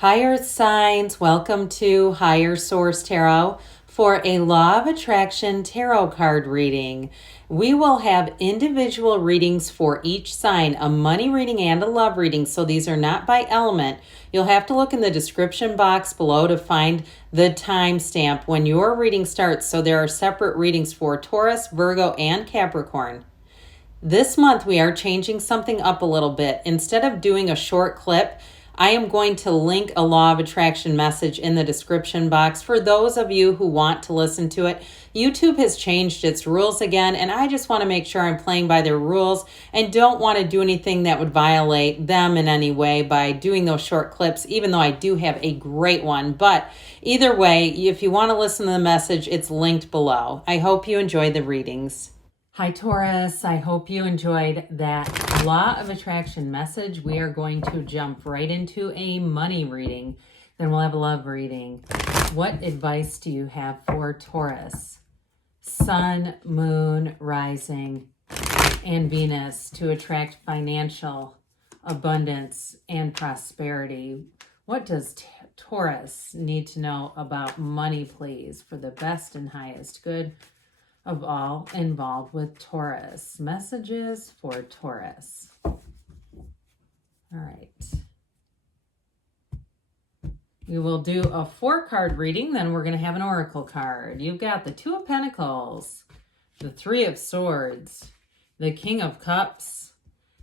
Higher signs, welcome to Higher Source Tarot for a Law of Attraction tarot card reading. We will have individual readings for each sign, a money reading and a love reading, so these are not by element. You'll have to look in the description box below to find the timestamp when your reading starts, so there are separate readings for Taurus, Virgo, and Capricorn. This month we are changing something up a little bit. Instead of doing a short clip, I am going to link a Law of Attraction message in the description box for those of you who want to listen to it. YouTube has changed its rules again, and I just want to make sure I'm playing by their rules and don't want to do anything that would violate them in any way by doing those short clips, even though I do have a great one. But either way, if you want to listen to the message, it's linked below. I hope you enjoy the readings. Hi Taurus, I hope you enjoyed that Law of Attraction message. We are going to jump right into a money reading. Then we'll have a love reading. What advice do you have for Taurus? Sun, Moon, Rising, and Venus to attract financial abundance and prosperity. What does Taurus need to know about money, please, for the best and highest good of all involved with Taurus? Messages for Taurus. All right. We will do a 4-card reading, then we're going to have an oracle card. You've got the 2 of Pentacles, the 3 of Swords, the King of Cups,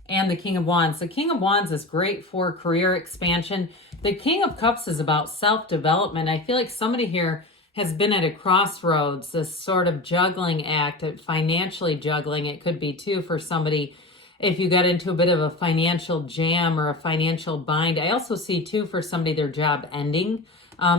and the King of Wands. The King of Wands is great for career expansion. The King of Cups is about self-development. I feel like somebody here has been at a crossroads, this sort of juggling act, financially juggling. It could be too for somebody if you got into a bit of a financial jam or a financial bind. I also see too for somebody their job ending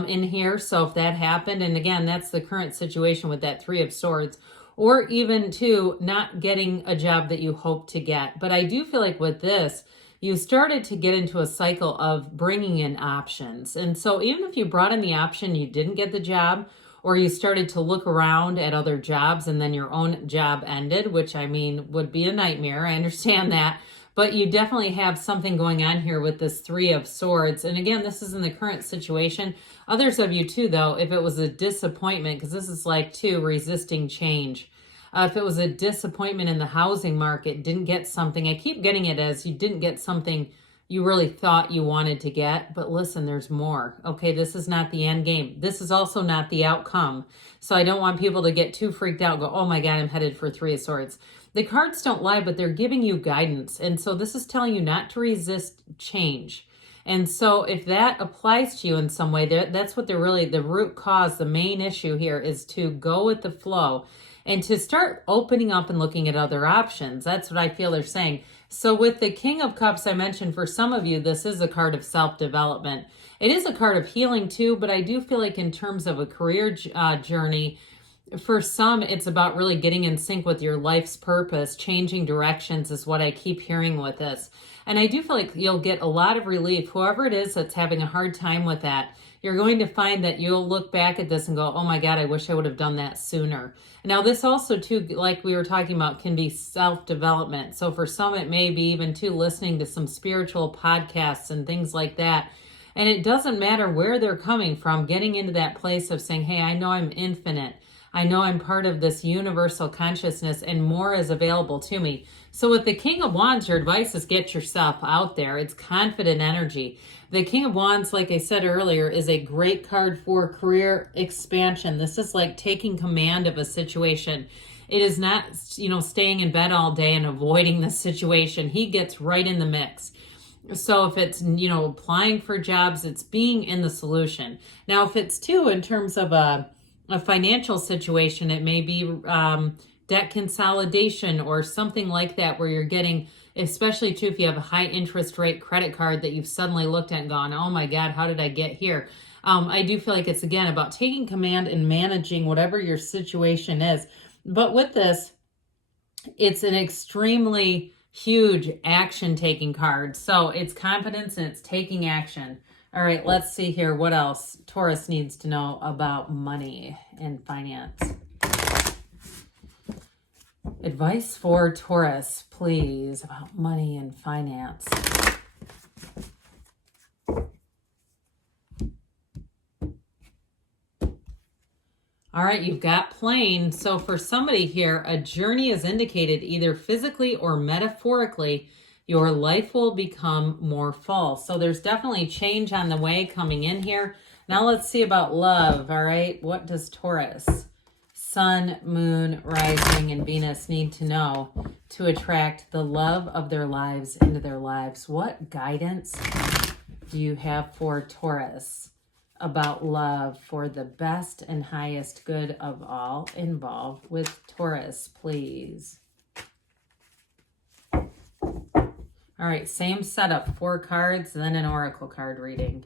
in here. So if that happened, and again, that's the current situation with that 3 of Swords, or even too not getting a job that you hope to get. But I do feel like with this, you started to get into a cycle of bringing in options. And so even if you brought in the option, you didn't get the job, or you started to look around at other jobs and then your own job ended, which I mean would be a nightmare. I understand that. But you definitely have something going on here with this 3 of Swords. And again, this is in the current situation. Others of you too, though, if it was a disappointment, because this is like too resisting change. If it was a disappointment in the housing market, didn't get something. I keep getting it as you didn't get something you really thought you wanted to get. But listen, there's more. Okay, this is not the end game. This is also not the outcome. So I don't want people to get too freaked out, go, oh my God, I'm headed for 3 of Swords. The cards don't lie, but they're giving you guidance. And so this is telling you not to resist change. And so if that applies to you in some way, that's what they're really, the root cause, the main issue here is to go with the flow and to start opening up and looking at other options. That's what I feel they're saying. So with the King of Cups, I mentioned for some of you, this is a card of self-development. It is a card of healing too, but I do feel like in terms of a career journey, for some, it's about really getting in sync with your life's purpose. Changing directions is what I keep hearing with this. And I do feel like you'll get a lot of relief. Whoever it is that's having a hard time with that, you're going to find that you'll look back at this and go, oh my God, I wish I would have done that sooner. Now this also too, like we were talking about, can be self-development. So for some, it may be even too listening to some spiritual podcasts and things like that. And it doesn't matter where they're coming from, getting into that place of saying, hey, I know I'm infinite. I know I'm part of this universal consciousness and more is available to me. So with the King of Wands, your advice is get yourself out there. It's confident energy. The King of Wands, like I said earlier, is a great card for career expansion. This is like taking command of a situation. It is not, staying in bed all day and avoiding the situation. He gets right in the mix. So if it's, applying for jobs, it's being in the solution. Now, if it's too, in terms of a financial situation, it may be debt consolidation or something like that, where you're getting, especially too, if you have a high interest rate credit card that you've suddenly looked at and gone, oh my God, how did I get here? I do feel like it's, again, about taking command and managing whatever your situation is. But with this, it's an extremely huge action-taking card. So it's confidence and it's taking action. All right, let's see here what else Taurus needs to know about money and finance. Advice for Taurus, please, about money and finance. All right, you've got plane. So for somebody here, a journey is indicated either physically or metaphorically. Your life will become more full. So there's definitely change on the way coming in here. Now let's see about love, all right? What does Taurus, Sun, Moon, Rising, and Venus need to know to attract the love of their lives into their lives? What guidance do you have for Taurus about love for the best and highest good of all involved with Taurus, please? All right, same setup, 4 cards, then an oracle card reading.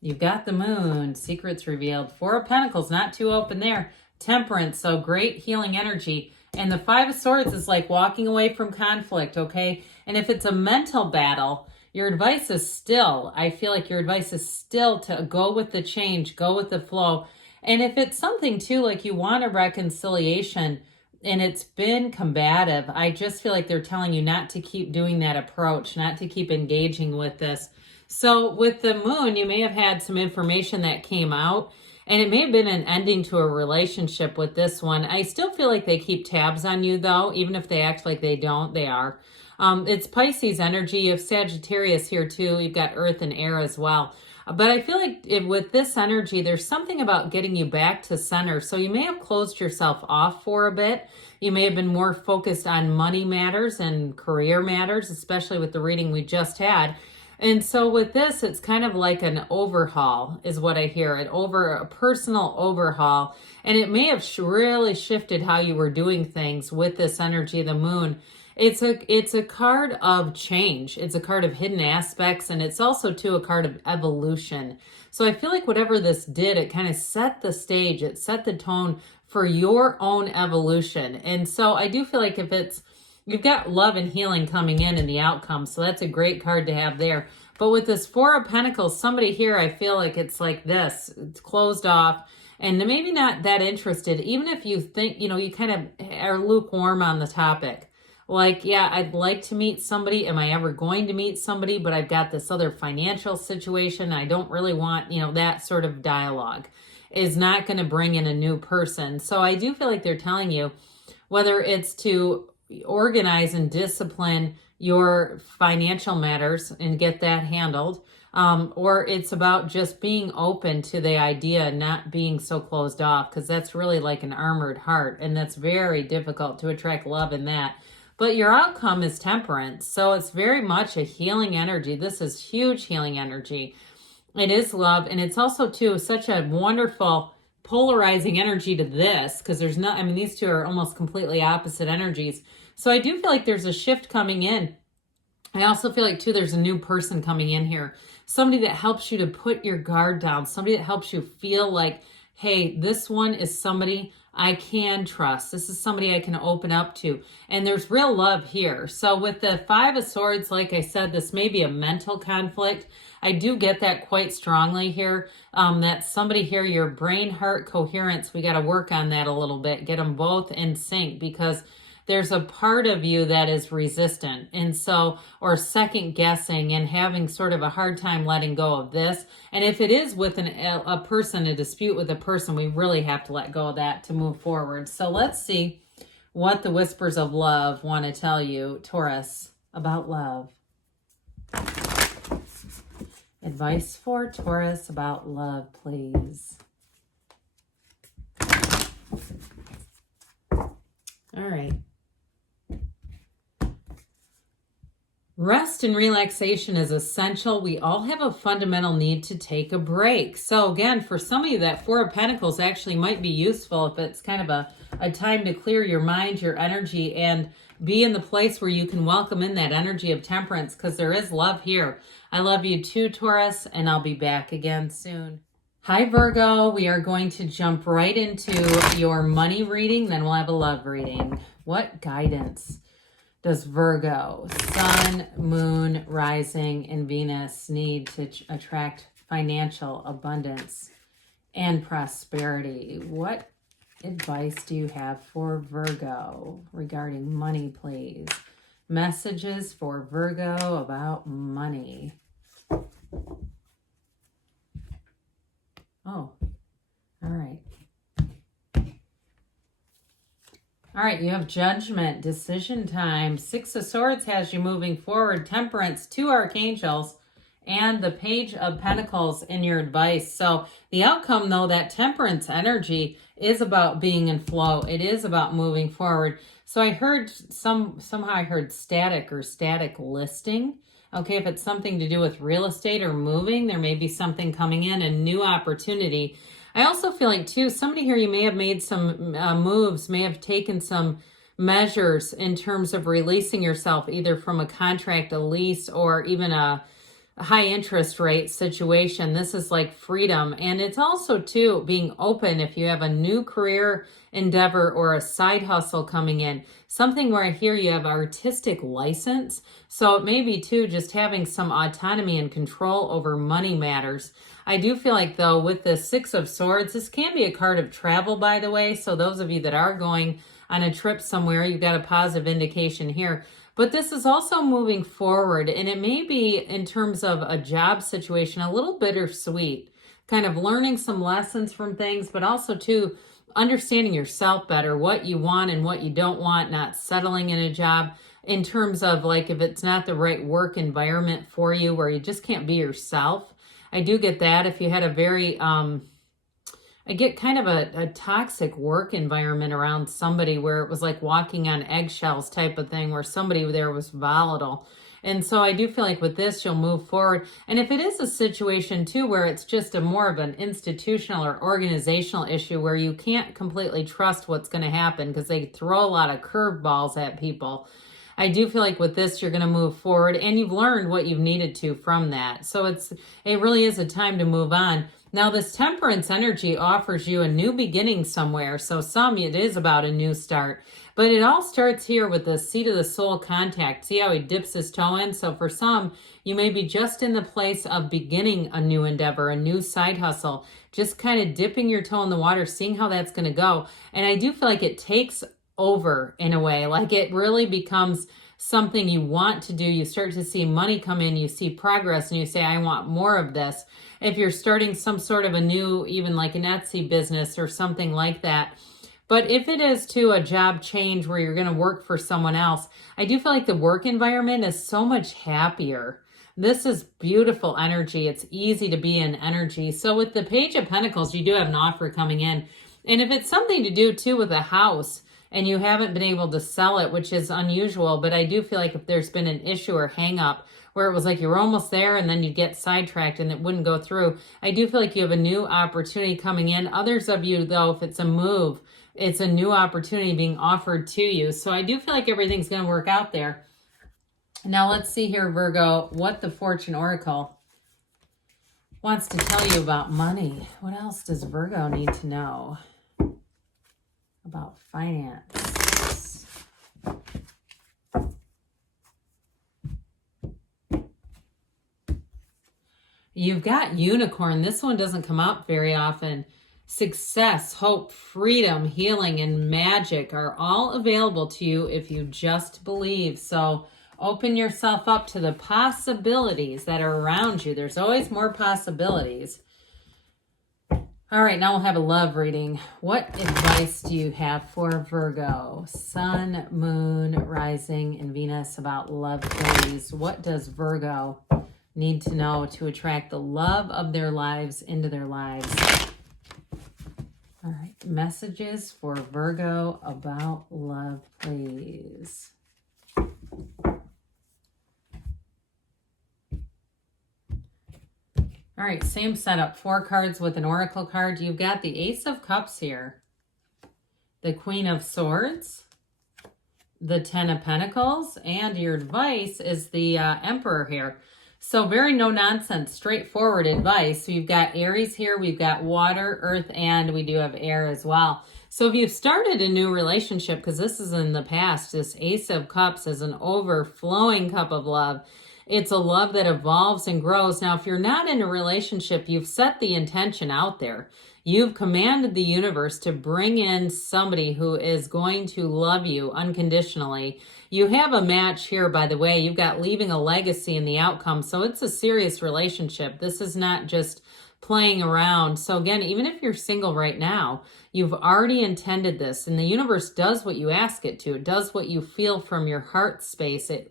You've got the moon, secrets revealed. 4 of Pentacles, not too open there. Temperance, so great healing energy. And the 5 of Swords is like walking away from conflict, okay? And if it's a mental battle, your advice is still, I feel like your advice is still to go with the change, go with the flow. And if it's something too, like you want a reconciliation and it's been combative, I just feel like they're telling you not to keep doing that approach, not to keep engaging with this. So with the moon, you may have had some information that came out, and it may have been an ending to a relationship with this one. I still feel like they keep tabs on you, though, even if they act like they don't, they are. It's Pisces energy. You have Sagittarius here, too. You've got Earth and Air as well. But I feel like with this energy, there's something about getting you back to center. So you may have closed yourself off for a bit. You may have been more focused on money matters and career matters, especially with the reading we just had. And so with this, it's kind of like an overhaul is what I hear, a personal overhaul. And it may have really shifted how you were doing things with this energy of the moon. It's a card of change. It's a card of hidden aspects, and it's also too a card of evolution. So I feel like whatever this did, it kind of set the stage, it set the tone for your own evolution. And so I do feel like if it's, you've got love and healing coming in the outcome, so that's a great card to have there. But with this 4 of Pentacles, somebody here, I feel like it's like this. It's closed off and maybe not that interested, even if you think, you kind of are lukewarm on the topic. Like, yeah, I'd like to meet somebody. Am I ever going to meet somebody? But I've got this other financial situation. I don't really want, that sort of dialogue is not going to bring in a new person. So I do feel like they're telling you, whether it's to organize and discipline your financial matters and get that handled, or it's about just being open to the idea, not being so closed off, because that's really like an armored heart, and that's very difficult to attract love in that. But your outcome is temperance, so it's very much a healing energy. This is huge healing energy. It is love, and it's also, too, such a wonderful polarizing energy to this, because there's not, these two are almost completely opposite energies. So I do feel like there's a shift coming in. I also feel like, too, there's a new person coming in here. Somebody that helps you to put your guard down. Somebody that helps you feel like, hey, this one is somebody I can trust. This is somebody I can open up to. And there's real love here. So with the 5 of Swords, like I said, this may be a mental conflict. I do get that quite strongly here. That somebody here, your brain, heart, coherence, we got to work on that a little bit. Get them both in sync, because there's a part of you that is resistant, and so, or second guessing and having sort of a hard time letting go of this. And if it is with a person, a dispute with a person, we really have to let go of that to move forward. So let's see what the whispers of love want to tell you, Taurus, about love. Advice for Taurus about love, please. All right. Rest and relaxation is essential. We all have a fundamental need to take a break. So again, for some of you, that 4 of Pentacles actually might be useful if it's kind of a time to clear your mind, your energy, and be in the place where you can welcome in that energy of temperance, because there is love here. I love you too, Taurus, and I'll be back again soon. Hi, Virgo. We are going to jump right into your money reading, then we'll have a love reading. What guidance does Virgo, Sun, Moon, Rising, and Venus need to attract financial abundance and prosperity? What advice do you have for Virgo regarding money, please? Messages for Virgo about money. Oh, All right, you have Judgment, decision time. Six of Swords has you moving forward. Temperance, two Archangels, and the Page of Pentacles in your advice. So the outcome, though, that Temperance energy is about being in flow. It is about moving forward. So I heard somehow I heard static or static listing. Okay, if it's something to do with real estate or moving, there may be something coming in, a new opportunity. I also feel like, too, somebody here, you may have made some moves, may have taken some measures in terms of releasing yourself, either from a contract, a lease, or even a high interest rate situation. This is like freedom. And it's also, too, being open if you have a new career endeavor or a side hustle coming in. Something where I hear you have artistic license. So it may be, too, just having some autonomy and control over money matters. I do feel like, though, with the Six of Swords, this can be a card of travel, by the way. So those of you that are going on a trip somewhere, you've got a positive indication here. But this is also moving forward, and it may be, in terms of a job situation, a little bittersweet, kind of learning some lessons from things, but also, too, understanding yourself better, what you want and what you don't want, not settling in a job, in terms of, like, if it's not the right work environment for you, where you just can't be yourself. I do get that. If you had a very, I get kind of a toxic work environment around somebody where it was like walking on eggshells type of thing, where somebody there was volatile. And so I do feel like with this, you'll move forward. And if it is a situation, too, where it's just a more of an institutional or organizational issue where you can't completely trust what's going to happen because they throw a lot of curveballs at people, I do feel like with this, you're going to move forward, and you've learned what you've needed to from that. So it really is a time to move on. Now, this Temperance energy offers you a new beginning somewhere. So it is about a new start. But it all starts here with the seat of the soul contact. See how he dips his toe in? So for some, you may be just in the place of beginning a new endeavor, a new side hustle, just kind of dipping your toe in the water, seeing how that's going to go. And I do feel like it takes over in a way, like it really becomes something you want to do. You start to see money come in, you see progress, and you say, I want more of this. If you're starting some sort of a new, even like an Etsy business or something like that. But if it is to a job change where you're going to work for someone else, I do feel like the work environment is so much happier. This is beautiful energy. It's easy to be in energy. So with the Page of Pentacles, you do have an offer coming in. And if it's something to do too with a house, and you haven't been able to sell it, which is unusual, but I do feel like if there's been an issue or hang up where it was like you were almost there and then you get sidetracked and it wouldn't go through, I do feel like you have a new opportunity coming in. Others of you, though, if it's a move, it's a new opportunity being offered to you. So I do feel like everything's going to work out there. Now let's see here, Virgo, what the Fortune Oracle wants to tell you about money. What else does Virgo need to know about finance? You've got Unicorn. This one doesn't come up very often. Success, hope, freedom, healing, and magic are all available to you if you just believe. So open yourself up to the possibilities that are around you. There's always more possibilities. All right, now we'll have a love reading. What advice do you have for Virgo? Sun, Moon, Rising, and Venus about love, please. What does Virgo need to know to attract the love of their lives into their lives? All right, messages for Virgo about love, please. All right, same setup. 4 cards with an oracle card. You've got the Ace of Cups here, the Queen of Swords, the 10 of Pentacles, and your advice is the Emperor here. So very no-nonsense, straightforward advice. So you've got Aries here, we've got water, earth, and we do have air as well. So if you've started a new relationship, because this is in the past, this Ace of Cups is an overflowing cup of love. It's a love that evolves and grows. Now, if you're not in a relationship, you've set the intention out there. You've commanded the universe to bring in somebody who is going to love you unconditionally. You have a match here, by the way. You've got leaving a legacy in the outcome. So it's a serious relationship. This is not just playing around. So again, even if you're single right now, you've already intended this, and the universe does what you ask it to. It does what you feel from your heart space. It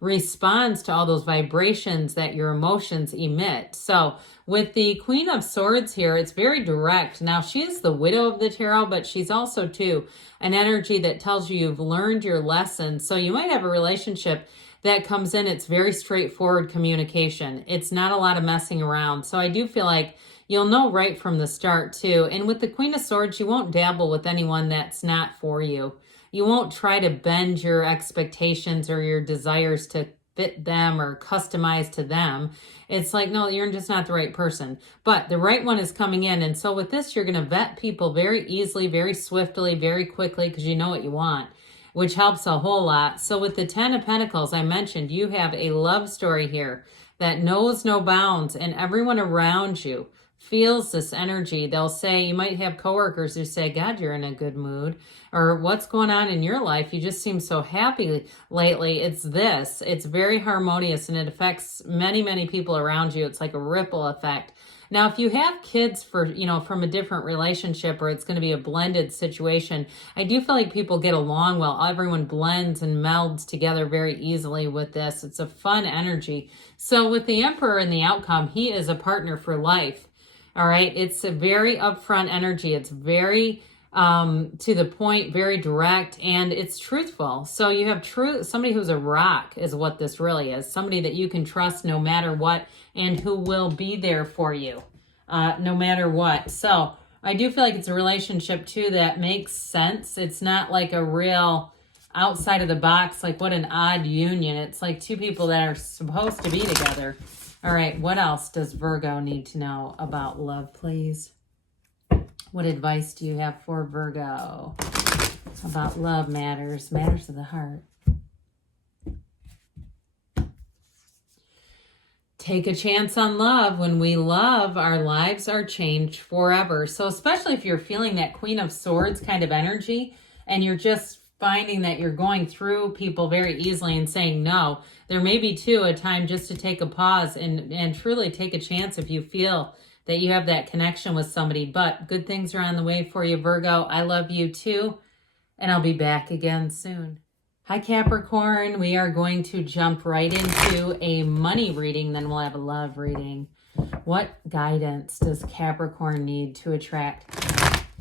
responds to all those vibrations that your emotions emit. So with the Queen of Swords here, it's very direct. Now, she is the widow of the tarot, but she's also, too, an energy that tells you you've learned your lesson. So you might have a relationship that comes in, it's very straightforward communication. It's not a lot of messing around. So I do feel like you'll know right from the start too. And with the Queen of Swords, you won't dabble with anyone that's not for you. You won't try to bend your expectations or your desires to fit them or customize to them. It's like, no, you're just not the right person. But the right one is coming in. And so with this, you're going to vet people very easily, very swiftly, very quickly, because you know what you want, which helps a whole lot. So with the 10 of Pentacles, I mentioned you have a love story here that knows no bounds, and everyone around you feels this energy. They'll say, you might have coworkers who say, God, you're in a good mood, or what's going on in your life? You just seem so happy lately. It's this. It's very harmonious, and it affects many, many people around you. It's like a ripple effect. Now, if you have kids from a different relationship, or it's going to be a blended situation, I do feel like people get along well. Everyone blends and melds together very easily with this. It's a fun energy. So with the Emperor in the outcome, he is a partner for life. All right. It's a very upfront energy. It's very to the point, very direct, and it's truthful. So you have somebody who's a rock is what this really is. Somebody that you can trust no matter what, and who will be there for you no matter what. So I do feel like it's a relationship too that makes sense. It's not like a real outside of the box, like what an odd union. It's like two people that are supposed to be together. All right, what else does Virgo need to know about love, please? What advice do you have for Virgo about love matters of the heart? Take a chance on love. When we love, our lives are changed forever. So especially if you're feeling that Queen of Swords kind of energy, and you're just finding that you're going through people very easily and saying no, there may be too a time just to take a pause and truly take a chance if you feel that you have that connection with somebody. But good things are on the way for you, Virgo. I love you too, and I'll be back again soon. Hi, Capricorn. We are going to jump right into a money reading, then we'll have a love reading. What guidance does Capricorn need to attract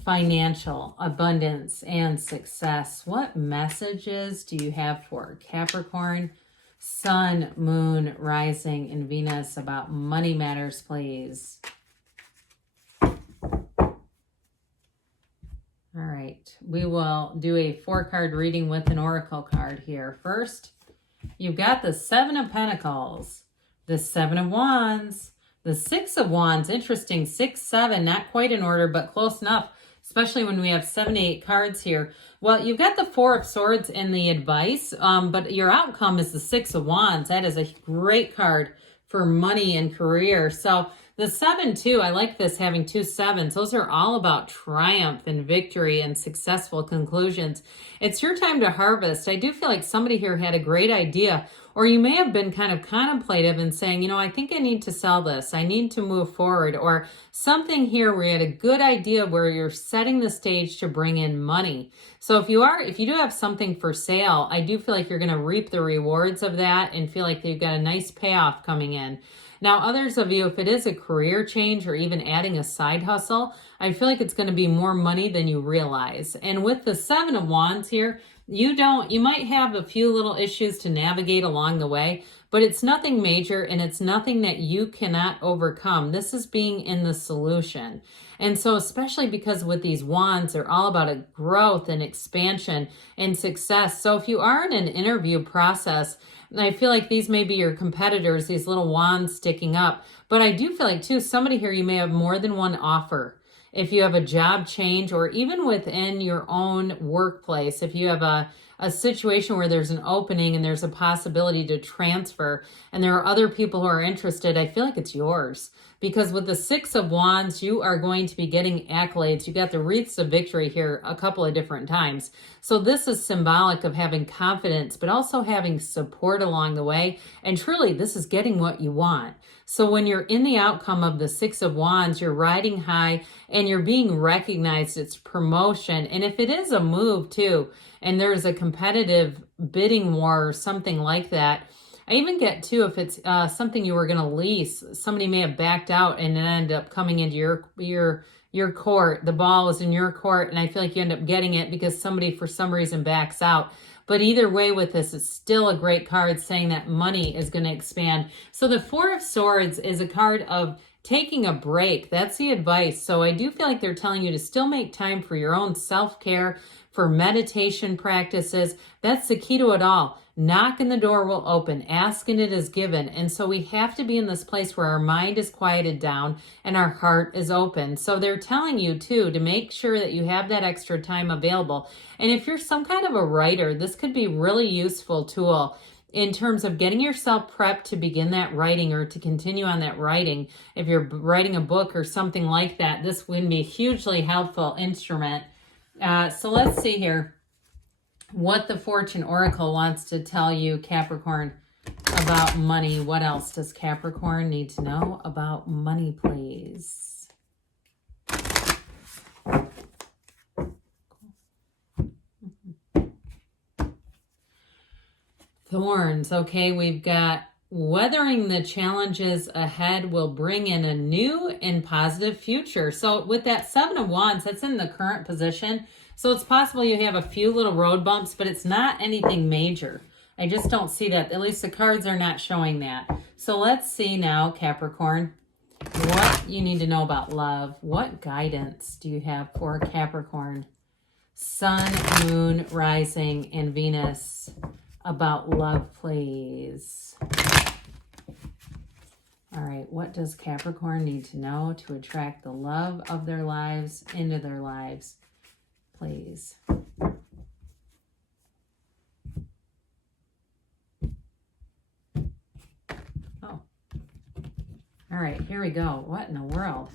financial abundance and success? What messages do you have for Capricorn, Sun, Moon, Rising, and Venus about money matters, please? All right, we will do a 4-card reading with an oracle card here. First, you've got the 7 of Pentacles, the 7 of Wands, the 6 of Wands. Interesting, 6, 7, not quite in order, but close enough, especially when we have 7 to 8 cards here. Well, you've got the 4 of Swords in the advice, but your outcome is the 6 of Wands. That is a great card for money and career. So the 7 too, I like this, having 2 7s. Those are all about triumph and victory and successful conclusions. It's your time to harvest. I do feel like somebody here had a great idea, or you may have been kind of contemplative and saying, I think I need to sell this. I need to move forward, or something here where you had a good idea where you're setting the stage to bring in money. So if you do have something for sale, I do feel like you're going to reap the rewards of that and feel like you've got a nice payoff coming in. Now, others of you, if it is a career change or even adding a side hustle, I feel like it's going to be more money than you realize. And with the 7 of Wands here, you might have a few little issues to navigate along the way, but it's nothing major, and it's nothing that you cannot overcome. This is being in the solution. And so especially because with these wands, they're all about a growth and expansion and success. So if you are in an interview process, I feel like these may be your competitors, these little wands sticking up. But I do feel like, too, somebody here, you may have more than one offer. If you have a job change, or even within your own workplace, if you have a a situation where there's an opening and there's a possibility to transfer and there are other people who are interested, I feel like it's yours. Because with the Six of Wands, you are going to be getting accolades. You got the wreaths of victory here a couple of different times. So this is symbolic of having confidence, but also having support along the way. And truly, this is getting what you want. So when you're in the outcome of the Six of Wands, you're riding high and you're being recognized. It's promotion. And if it is a move too, and there's a competitive bidding war or something like that, I even get too, if it's something you were going to lease, somebody may have backed out and it ended up coming into your court. The ball is in your court, and I feel like you end up getting it because somebody for some reason backs out. But either way with this, it's still a great card saying that money is going to expand. So the Four of Swords is a card of taking a break. That's the advice. So I do feel like they're telling you to still make time for your own self-care, for meditation practices. That's the key to it all. Knock and the door will open. Ask and it is given. And so we have to be in this place where our mind is quieted down and our heart is open. So they're telling you too to make sure that you have that extra time available. And if you're some kind of a writer, this could be a really useful tool in terms of getting yourself prepped to begin that writing or to continue on that writing. If you're writing a book or something like that, this would be a hugely helpful instrument. So let's see here what the Fortune Oracle wants to tell you, Capricorn, about money. What else does Capricorn need to know about money, please? Thorns. Okay, we've got weathering the challenges ahead will bring in a new and positive future. So with that Seven of Wands, that's in the current position. So it's possible you have a few little road bumps, but it's not anything major. I just don't see that. At least the cards are not showing that. So let's see now, Capricorn, what you need to know about love. What guidance do you have for Capricorn? Sun, Moon, Rising, and Venus about love, please. All right, what does Capricorn need to know to attract the love of their lives into their lives? Please. Oh. All right, here we go. What in the world?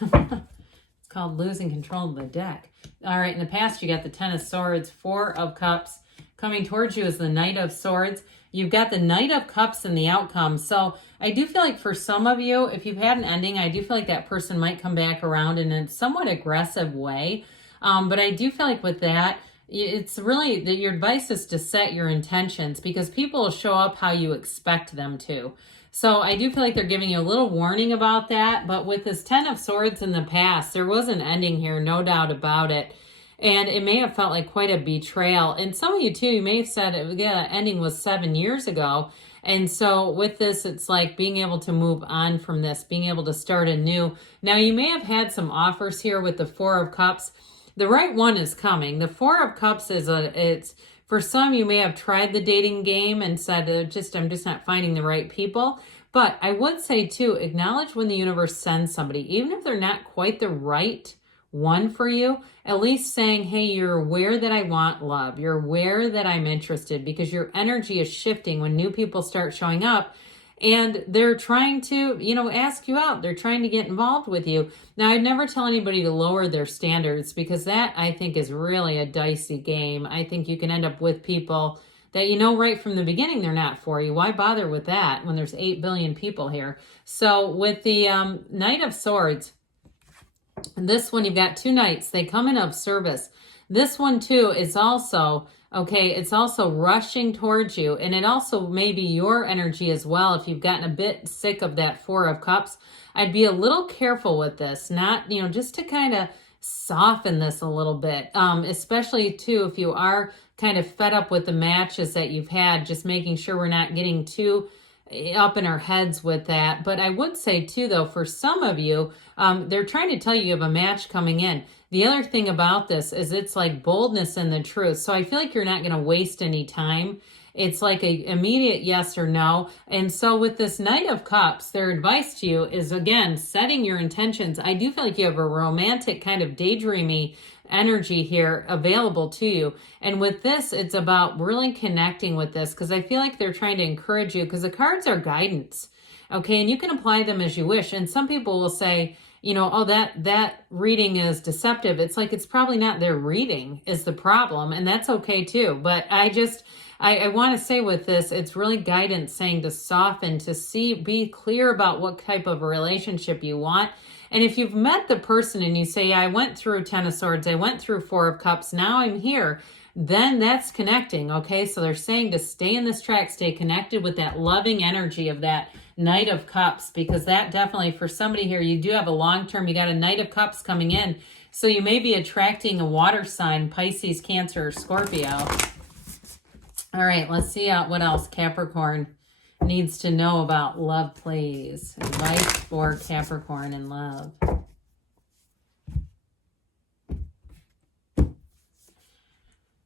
It's called losing control of the deck. All right, in the past, you got the Ten of Swords, Four of Cups. Coming towards you is the Knight of Swords. You've got the Knight of Cups in the outcome. So I do feel like for some of you, if you've had an ending, I do feel like that person might come back around in a somewhat aggressive way. But I do feel like with that, it's really that your advice is to set your intentions because people will show up how you expect them to. So I do feel like they're giving you a little warning about that. But with this Ten of Swords in the past, there was an ending here, no doubt about it. And it may have felt like quite a betrayal. And some of you too, you may have said the ending was 7 years ago. And so with this, it's like being able to move on from this, being able to start anew. Now you may have had some offers here with the Four of Cups. The right one is coming. The Four of Cups it's for some, you may have tried the dating game and said, I'm just not finding the right people. But I would say too, acknowledge when the universe sends somebody, even if they're not quite the right one for you, at least saying, hey, you're aware that I want love. You're aware that I'm interested because your energy is shifting when new people start showing up. And they're trying to, ask you out. They're trying to get involved with you. Now, I'd never tell anybody to lower their standards because that, I think, is really a dicey game. I think you can end up with people that right from the beginning they're not for you. Why bother with that when there's 8 billion people here? So with the Knight of Swords, this one, you've got two knights. They come in of service. This one, too, is also... okay, it's also rushing towards you, and it also may be your energy as well. If you've gotten a bit sick of that Four of Cups, I'd be a little careful with this, not, just to kind of soften this a little bit, especially, too, if you are kind of fed up with the matches that you've had, just making sure we're not getting too up in our heads with that. But I would say, too, though, for some of you, they're trying to tell you have a match coming in. The other thing about this is it's like boldness in the truth. So I feel like you're not going to waste any time. It's like a immediate yes or no. And so with this Knight of Cups, their advice to you is, again, setting your intentions. I do feel like you have a romantic kind of daydreamy energy here available to you. And with this, it's about really connecting with this, because I feel like they're trying to encourage you, because the cards are guidance. Okay, and you can apply them as you wish. And some people will say, you know, oh, that reading is deceptive. It's like, it's probably not their reading is the problem, and that's okay too. But I want to say with this, it's really guidance saying to soften, to see, be clear about what type of a relationship you want. And if you've met the person and you say, yeah, I went through 10 of Swords, I went through 4 of Cups, now I'm here, then that's connecting, okay? So they're saying to stay in this track, stay connected with that loving energy of that Knight of Cups, because that definitely, for somebody here, you do have a long-term, you got a Knight of Cups coming in. So you may be attracting a water sign, Pisces, Cancer, or Scorpio. All right, let's see what else Capricorn needs to know about love, please. Advice for Capricorn in love.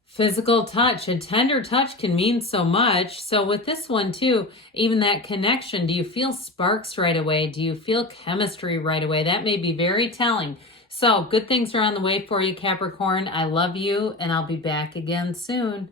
Physical touch. A tender touch can mean so much. So with this one too, even that connection, do you feel sparks right away? Do you feel chemistry right away? That may be very telling. So good things are on the way for you, Capricorn. I love you, and I'll be back again soon.